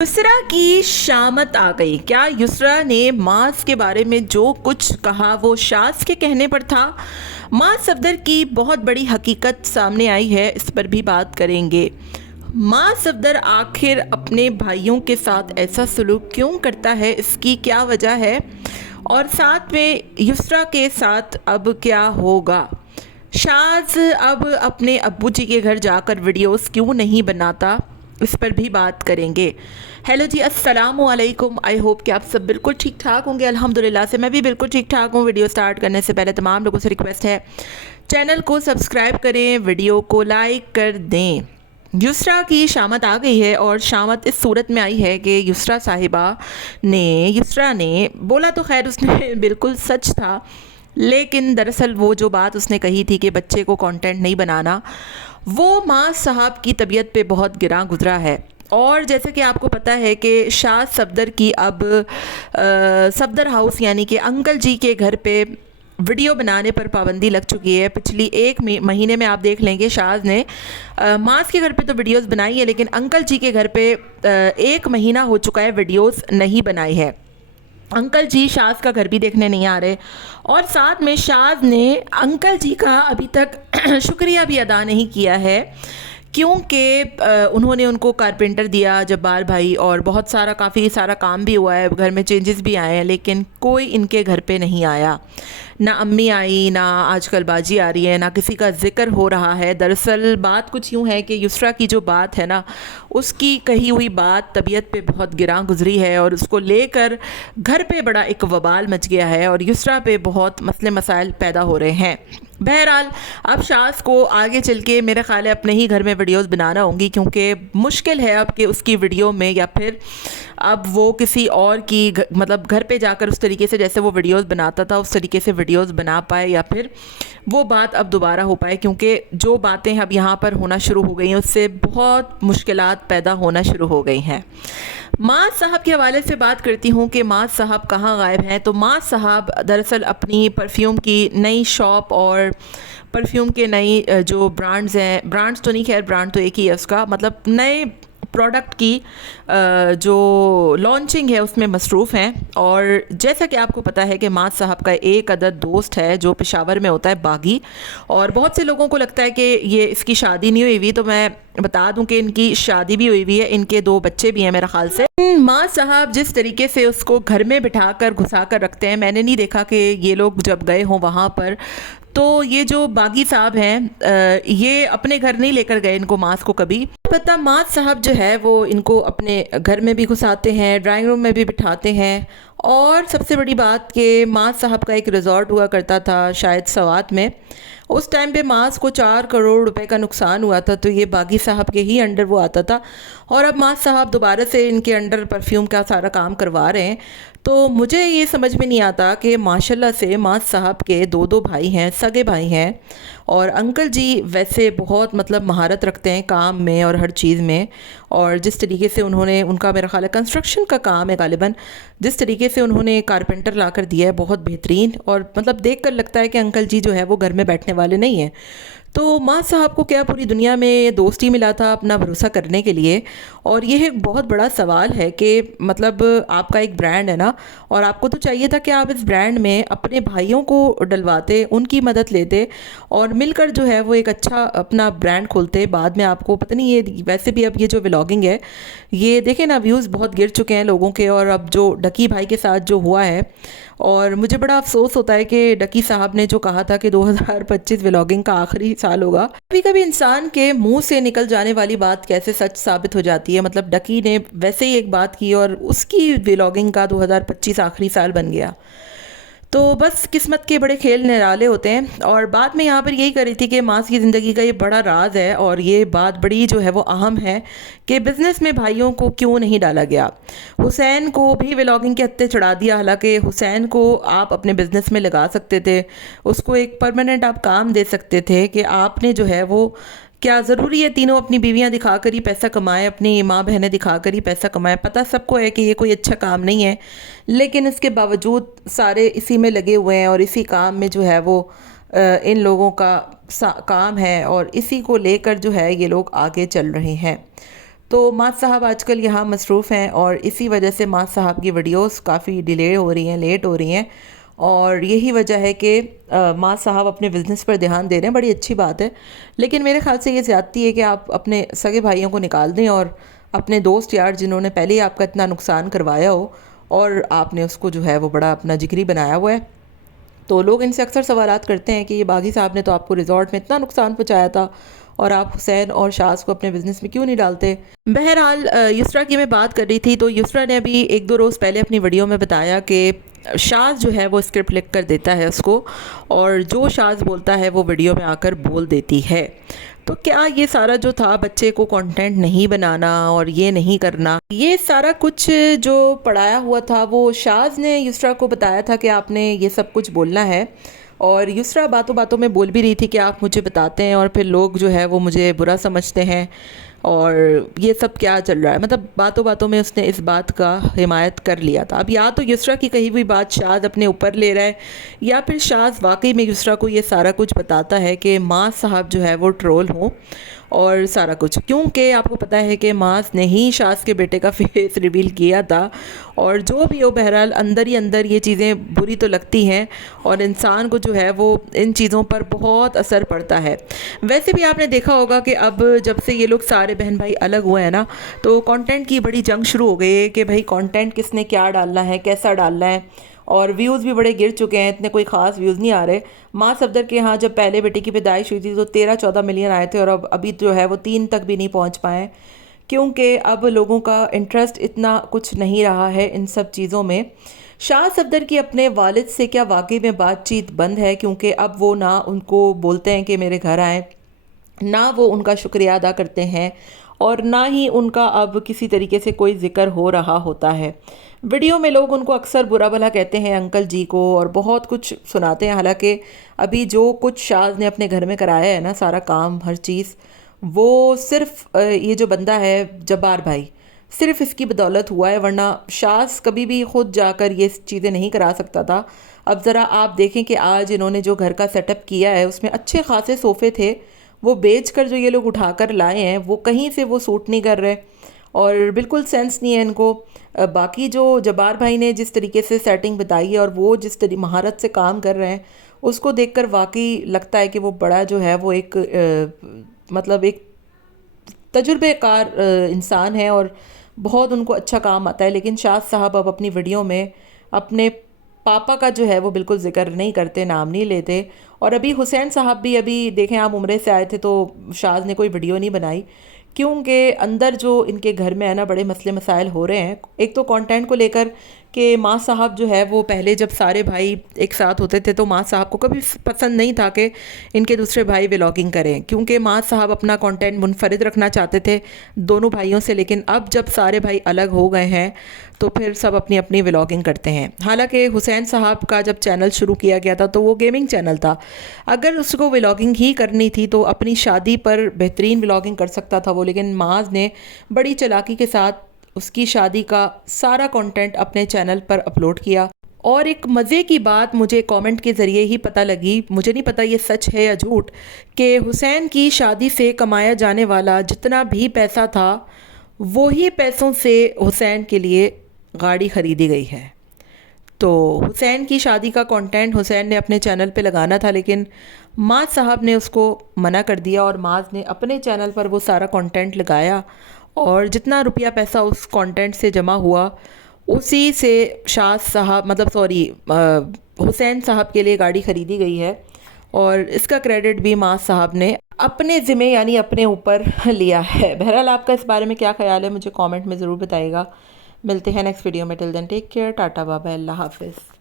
یسرا کی شامت آ گئی۔ کیا یسرا نے معاذ کے بارے میں جو کچھ کہا وہ شاذ کے کہنے پر تھا؟ معاذ صفدر کی بہت بڑی حقیقت سامنے آئی ہے، اس پر بھی بات کریں گے۔ معاذ صفدر آخر اپنے بھائیوں کے ساتھ ایسا سلوک کیوں کرتا ہے، اس کی کیا وجہ ہے، اور ساتھ میں یسرا کے ساتھ اب کیا ہوگا؟ شاذ اب اپنے ابو جی کے گھر جا کر ویڈیوز کیوں نہیں بناتا، اس پر بھی بات کریں گے۔ ہیلو جی، السلام علیکم، آئی ہوپ کہ آپ سب بالکل ٹھیک ٹھاک ہوں گے۔ الحمدللہ سے میں بھی بالکل ٹھیک ٹھاک ہوں۔ ویڈیو سٹارٹ کرنے سے پہلے تمام لوگوں سے ریکویسٹ ہے چینل کو سبسکرائب کریں، ویڈیو کو لائک کر دیں۔ یسرا کی شامت آ گئی ہے، اور شامت اس صورت میں آئی ہے کہ یسرا نے بولا تو خیر اس نے بالکل سچ تھا، لیکن دراصل وہ جو بات اس نے کہی تھی کہ بچے کو کانٹینٹ نہیں بنانا، وہ معاذ صاحب کی طبیعت پہ بہت گراں گزرا ہے۔ اور جیسے کہ آپ کو پتہ ہے کہ شاذ صفدر کی اب صفدر ہاؤس یعنی کہ انکل جی کے گھر پہ ویڈیو بنانے پر پابندی لگ چکی ہے۔ پچھلی ایک مہینے میں آپ دیکھ لیں گے شاذ نے معاذ کے گھر پہ تو ویڈیوز بنائی ہے، لیکن انکل جی کے گھر پہ ایک مہینہ ہو چکا ہے ویڈیوز نہیں بنائی ہے۔ انکل جی شاذ کا گھر بھی دیکھنے نہیں آ رہے، اور ساتھ میں شاذ نے انکل جی کا ابھی تک شکریہ بھی ادا نہیں کیا ہے، کیونکہ انہوں نے ان کو کارپینٹر دیا جبار بھائی، اور کافی سارا کام بھی ہوا ہے، گھر میں چینجز بھی آئے ہیں، لیکن کوئی ان کے گھر پہ نہیں آیا، نہ امی آئی، نہ آج کل باجی آ رہی ہے، نہ کسی کا ذکر ہو رہا ہے۔ دراصل بات کچھ یوں ہے کہ یسرا کی جو بات ہے نا، اس کی کہی ہوئی بات طبیعت پہ بہت گراں گزری ہے، اور اس کو لے کر گھر پہ بڑا ایک وبال مچ گیا ہے، اور یسرا پہ بہت مسئلے مسائل پیدا ہو رہے ہیں۔ بہرحال اب شاذ کو آگے چل کے میرے خیال ہے اپنے ہی گھر میں ویڈیوز بنانا ہوں گی، کیونکہ مشکل ہے اب کہ اس کی ویڈیو میں، یا پھر اب وہ کسی اور کی مطلب گھر پہ جا کر اس طریقے سے جیسے وہ ویڈیوز بناتا تھا اس طریقے سے ویڈیوز بنا پائے، یا پھر وہ بات اب دوبارہ ہو پائے، کیونکہ جو باتیں اب یہاں پر ہونا شروع ہو گئی ہیں اس سے بہت مشکلات پیدا ہونا شروع ہو گئی ہیں۔ معاذ صاحب کے حوالے سے بات کرتی ہوں کہ معاذ صاحب کہاں غائب ہیں۔ تو معاذ صاحب دراصل اپنی پرفیوم کی نئی شاپ اور پرفیوم کے نئی جو برانڈز ہیں، برانڈز تو نہیں، خیر برانڈ تو ایک ہی ہے اس کا، مطلب نئے پروڈکٹ کی جو لانچنگ ہے اس میں مصروف ہیں۔ اور جیسا کہ آپ کو پتہ ہے کہ معاذ صاحب کا ایک عدد دوست ہے جو پشاور میں ہوتا ہے، باغی، اور بہت سے لوگوں کو لگتا ہے کہ یہ اس کی شادی نہیں ہوئی ہوئی، تو میں بتا دوں کہ ان کی شادی بھی ہوئی ہوئی ہے، ان کے 2 بچے بھی ہیں میرا خیال سے۔ معاذ صاحب جس طریقے سے اس کو گھر میں بٹھا کر گھسا کر رکھتے ہیں، میں نے نہیں دیکھا کہ یہ لوگ جب گئے ہوں وہاں پر، تو یہ جو باغی صاحب ہیں یہ اپنے گھر نہیں لے کر گئے ان کو، معاذ کو کبھی۔ البتہ معاذ صاحب جو ہے وہ ان کو اپنے گھر میں بھی گھساتے ہیں، ڈرائنگ روم میں بھی بٹھاتے ہیں، اور سب سے بڑی بات کہ معاذ صاحب کا ایک ریزورٹ ہوا کرتا تھا شاید سوات میں، اس ٹائم پہ معاذ کو 4 کروڑ روپے کا نقصان ہوا تھا، تو یہ باغی صاحب کے ہی انڈر وہ آتا تھا، اور اب معاذ صاحب دوبارہ سے ان کے انڈر پرفیوم کا سارا کام کروا رہے ہیں۔ تو مجھے یہ سمجھ میں نہیں آتا کہ ماشاءاللہ سے معاذ صاحب کے 2 بھائی ہیں، سگے بھائی ہیں، اور انکل جی ویسے بہت مطلب مہارت رکھتے ہیں کام میں اور ہر چیز میں، اور جس طریقے سے انہوں نے، ان کا میرا خیال ہے کنسٹرکشن کا کام ہے غالباً، جس طریقے سے انہوں نے کارپینٹر لا کر دیا ہے بہت بہترین، اور مطلب دیکھ کر لگتا ہے کہ انکل جی جو ہے وہ گھر میں بیٹھنے والے نہیں ہیں۔ تو معاذ صاحب کو کیا پوری دنیا میں دوست ہی ملا تھا اپنا بھروسہ کرنے کے لیے، اور یہ ایک بہت بڑا سوال ہے کہ مطلب آپ کا ایک برانڈ ہے نا، اور آپ کو تو چاہیے تھا کہ آپ اس برانڈ میں اپنے بھائیوں کو ڈلواتے، ان کی مدد لیتے، اور مل کر جو ہے وہ ایک اچھا اپنا برانڈ کھولتے۔ بعد میں آپ کو پتہ نہیں، یہ ویسے بھی اب یہ جو ولاگنگ ہے یہ دیکھیں نا، ویوز بہت گر چکے ہیں لوگوں کے، اور اب جو ڈکی بھائی کے ساتھ جو ہوا ہے، اور مجھے بڑا افسوس ہوتا ہے کہ ڈکی صاحب نے جو کہا تھا کہ 2025 ولاگنگ کا آخری سال ہوگا، کبھی کبھی انسان کے منہ سے نکل جانے والی بات کیسے سچ ثابت ہو جاتی ہے۔ مطلب ڈکی نے ویسے ہی ایک بات کی، اور اس کی ولاگنگ کا 2025 آخری سال بن گیا۔ تو بس قسمت کے بڑے کھیل نرالے ہوتے ہیں۔ اور بات میں یہاں پر یہی کر رہی تھی کہ معاذ کی زندگی کا یہ بڑا راز ہے، اور یہ بات بڑی جو ہے وہ اہم ہے کہ بزنس میں بھائیوں کو کیوں نہیں ڈالا گیا۔ حسین کو بھی ولاگنگ کے ہتھے چڑھا دیا، حالانکہ حسین کو آپ اپنے بزنس میں لگا سکتے تھے، اس کو ایک پرماننٹ آپ کام دے سکتے تھے، کہ آپ نے جو ہے وہ، کیا ضروری ہے تینوں اپنی بیویاں دکھا کر ہی پیسہ کمائیں، اپنی ماں بہنیں دکھا کر ہی پیسہ کمائیں؟ پتہ سب کو ہے کہ یہ کوئی اچھا کام نہیں ہے، لیکن اس کے باوجود سارے اسی میں لگے ہوئے ہیں، اور اسی کام میں جو ہے وہ ان لوگوں کا کام ہے، اور اسی کو لے کر جو ہے یہ لوگ آگے چل رہے ہیں۔ تو ماں صاحب آج کل یہاں مصروف ہیں اور اسی وجہ سے ماں صاحب کی ویڈیوز کافی ڈیلے ہو رہی ہیں، لیٹ ہو رہی ہیں، اور یہی وجہ ہے کہ ماں صاحب اپنے بزنس پر دھیان دے رہے ہیں. بڑی اچھی بات ہے، لیکن میرے خیال سے یہ زیادتی ہے کہ آپ اپنے سگے بھائیوں کو نکال دیں اور اپنے دوست یار جنہوں نے پہلے ہی آپ کا اتنا نقصان کروایا ہو اور آپ نے اس کو جو ہے وہ بڑا اپنا جگری بنایا ہوا ہے. تو لوگ ان سے اکثر سوالات کرتے ہیں کہ یہ باغی صاحب نے تو آپ کو ریزورٹ میں اتنا نقصان پہنچایا تھا اور آپ حسین اور شاذ کو اپنے بزنس میں کیوں نہیں ڈالتے. بہرحال یسرا کی میں بات کر رہی تھی تو یسرا نے ابھی 1-2 روز پہلے اپنی ویڈیو میں بتایا کہ شاذ جو ہے وہ اسکرپٹ لکھ کر دیتا ہے اس کو، اور جو شاذ بولتا ہے وہ ویڈیو میں آ کر بول دیتی ہے. تو کیا یہ سارا جو تھا بچے کو کنٹینٹ نہیں بنانا اور یہ نہیں کرنا، یہ سارا کچھ جو پڑھایا ہوا تھا وہ شاذ نے یسرا کو بتایا تھا کہ آپ نے یہ سب کچھ بولنا ہے، اور یسرا باتوں باتوں میں بول بھی رہی تھی کہ آپ مجھے بتاتے ہیں اور پھر لوگ جو ہے وہ مجھے برا سمجھتے ہیں اور یہ سب کیا چل رہا ہے. مطلب باتوں باتوں میں اس نے اس بات کا حمایت کر لیا تھا. اب یا تو یسرا کی کہی ہوئی بات شاذ اپنے اوپر لے رہا ہے، یا پھر شاذ واقعی میں یسرا کو یہ سارا کچھ بتاتا ہے کہ ماں صاحب جو ہے وہ ٹرول ہوں اور سارا کچھ. کیونکہ آپ کو پتہ ہے کہ ماس نے ہی شاذ کے بیٹے کا فیس ریویل کیا تھا، اور جو بھی ہو بہرحال اندر ہی اندر یہ چیزیں بری تو لگتی ہیں اور انسان کو جو ہے وہ ان چیزوں پر بہت اثر پڑتا ہے. ویسے بھی آپ نے دیکھا ہوگا کہ اب جب سے یہ لوگ سارے بہن بھائی الگ ہوئے ہیں نا، تو کانٹینٹ کی بڑی جنگ شروع ہو گئی ہے کہ بھائی کانٹینٹ کس نے کیا ڈالنا ہے، کیسا ڈالنا ہے، اور ویوز بھی بڑے گر چکے ہیں، اتنے کوئی خاص ویوز نہیں آ رہے. ماں صفدر کے ہاں جب پہلے بیٹی کی پیدائش ہوئی تھی تو 13-14 ملین آئے تھے، اور ابھی جو ہے وہ 3 تک بھی نہیں پہنچ پائے، کیونکہ اب لوگوں کا انٹرسٹ اتنا کچھ نہیں رہا ہے ان سب چیزوں میں. شاہ صفدر کی اپنے والد سے کیا واقعی میں بات چیت بند ہے، کیونکہ اب وہ نہ ان کو بولتے ہیں کہ میرے گھر آئیں، نہ وہ ان کا شکریہ ادا کرتے ہیں، اور نہ ہی ان کا اب کسی طریقے سے کوئی ذکر ہو رہا ہوتا ہے. ویڈیو میں لوگ ان کو اکثر برا بھلا کہتے ہیں انکل جی کو، اور بہت کچھ سناتے ہیں. حالانکہ ابھی جو کچھ شاذ نے اپنے گھر میں کرایا ہے نا، سارا کام ہر چیز، وہ صرف یہ جو بندہ ہے جبار بھائی، صرف اس کی بدولت ہوا ہے، ورنہ شاذ کبھی بھی خود جا کر یہ چیزیں نہیں کرا سکتا تھا. اب ذرا آپ دیکھیں کہ آج انہوں نے جو گھر کا سیٹ اپ کیا ہے اس میں اچھے خاصے صوفے تھے، وہ بیچ کر جو یہ لوگ اٹھا کر لائے ہیں وہ کہیں سے وہ سوٹ نہیں کر رہے اور بالکل سینس نہیں ہے ان کو. باقی جو جبار بھائی نے جس طریقے سے سیٹنگ بتائی ہے اور وہ جس مہارت سے کام کر رہے ہیں، اس کو دیکھ کر واقعی لگتا ہے کہ وہ بڑا جو ہے وہ ایک مطلب ایک تجربے کار انسان ہے اور بہت ان کو اچھا کام آتا ہے. لیکن شاذ صاحب اب اپنی ویڈیو میں اپنے پاپا کا جو ہے وہ بالکل ذکر نہیں کرتے، نام نہیں لیتے. اور ابھی حسین صاحب بھی ابھی دیکھیں آپ عمرے سے آئے تھے تو شاذ نے کوئی ویڈیو نہیں بنائی، کیونکہ اندر جو ان کے گھر میں ہے نا بڑے مسئلے مسائل ہو رہے ہیں. ایک تو کانٹینٹ کو لے کر کہ ماں صاحب جو ہے وہ پہلے جب سارے بھائی ایک ساتھ ہوتے تھے تو ماں صاحب کو کبھی پسند نہیں تھا کہ ان کے دوسرے بھائی ولاگنگ کریں، کیونکہ ماں صاحب اپنا کانٹینٹ منفرد رکھنا چاہتے تھے دونوں بھائیوں سے. لیکن اب جب سارے بھائی الگ ہو گئے ہیں تو پھر سب اپنی اپنی ولاگنگ کرتے ہیں. حالانکہ حسین صاحب کا جب چینل شروع کیا گیا تھا تو وہ گیمنگ چینل تھا، اگر اس کو ولاگنگ ہی کرنی تھی تو اپنی شادی پر بہترین ولاگنگ کر سکتا تھا وہ. لیکن معاذ نے بڑی چلاکی کے ساتھ اس کی شادی کا سارا کانٹینٹ اپنے چینل پر اپلوڈ کیا. اور ایک مزے کی بات مجھے کامنٹ کے ذریعے ہی پتہ لگی، مجھے نہیں پتہ یہ سچ ہے یا جھوٹ، کہ حسین کی شادی سے کمایا جانے والا جتنا بھی پیسہ تھا وہی پیسوں سے حسین کے لیے گاڑی خریدی گئی ہے. تو حسین کی شادی کا کانٹینٹ حسین نے اپنے چینل پہ لگانا تھا، لیکن معاذ صاحب نے اس کو منع کر دیا اور معاذ نے اپنے چینل پر وہ سارا کانٹینٹ لگایا، اور جتنا روپیہ پیسہ اس کانٹینٹ سے جمع ہوا اسی سے شاذ صاحب حسین صاحب کے لیے گاڑی خریدی گئی ہے. اور اس کا کریڈٹ بھی معاذ صاحب نے اپنے ذمہ یعنی اپنے اوپر لیا ہے. بہرحال آپ کا اس بارے میں کیا خیال ہے مجھے کامنٹ میں ضرور بتائیے گا. ملتے ہیں نیکسٹ ویڈیو میں. ٹل دین ٹیک کیئر، ٹاٹا بابا، اللہ حافظ.